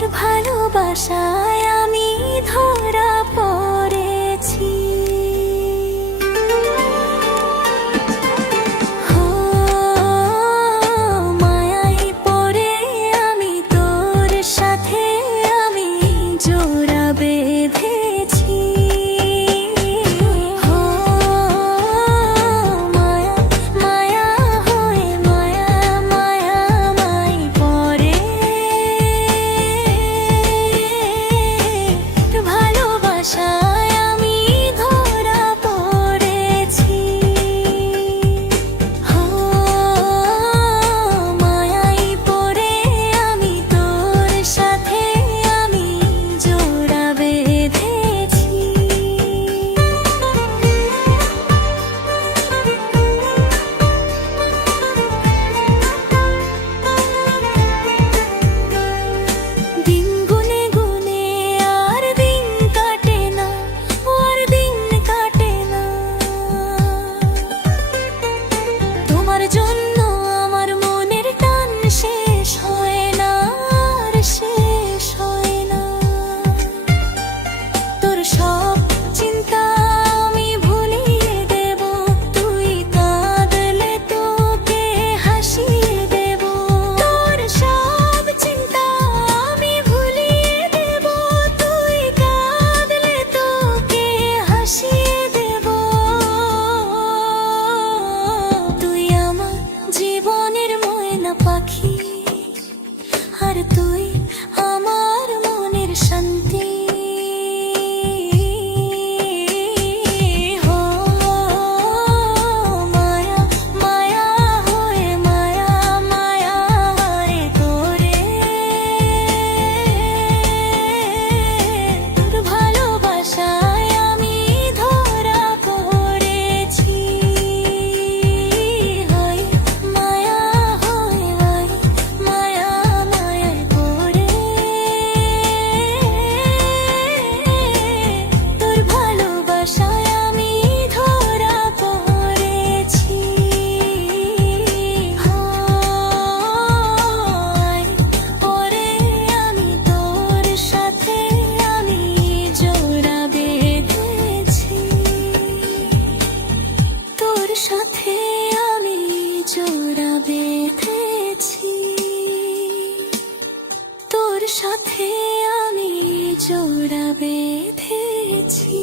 তোর ভালোবাসায় আমি ধরা পড়েছি। ও মায়ায় পড়ে আমি তোর সাথে আমি জোড়া বেঁধেছি। ও মায়া মায়া হয়ে মায়া মায়া মাই পড়ে ভালোবাসায় আমি ধরা পড়েছি। ও মায়ায় পড়ে আমি তোর সাথে আমি জোড়া বেঁধেছি। দিন গুনে গুনে আর দিন কাটে না, আর দিন কাটে না। তোমার জন্য আমার মনের টান শেষ হয় না, আর শেষ হয় না। তোর সব চিন্তা আমি ভুলিয়ে দেব, তুই কাঁদলে তোকে হাসিয়ে দেব। তোর সব চিন্তা আমি ভুলিয়ে দেব, তুই কাঁদলে তোকে হাসিয়ে দেব। তুই আমার জীবনের ময়না পাখি, আর তুই আমার মনের শান্তি। ও মায়া মায়া হয়ে মায়া মায়া রে তোরে, তোর ভালোবাসায় আমি ধরা পড়েছি। হয় মায়া হয়ে হয় মায়া মায়ায় পড়ে, তোর ভালোবাসায় আমি ধরা পড়েছি। হয় পরে আমি তোর সাথে আমি জোড়া বেঁধেছি। তোর সাথে আমি জোড়া বেঁধেছি। তোর সাথে আমি জোড়া বেঁধেছি।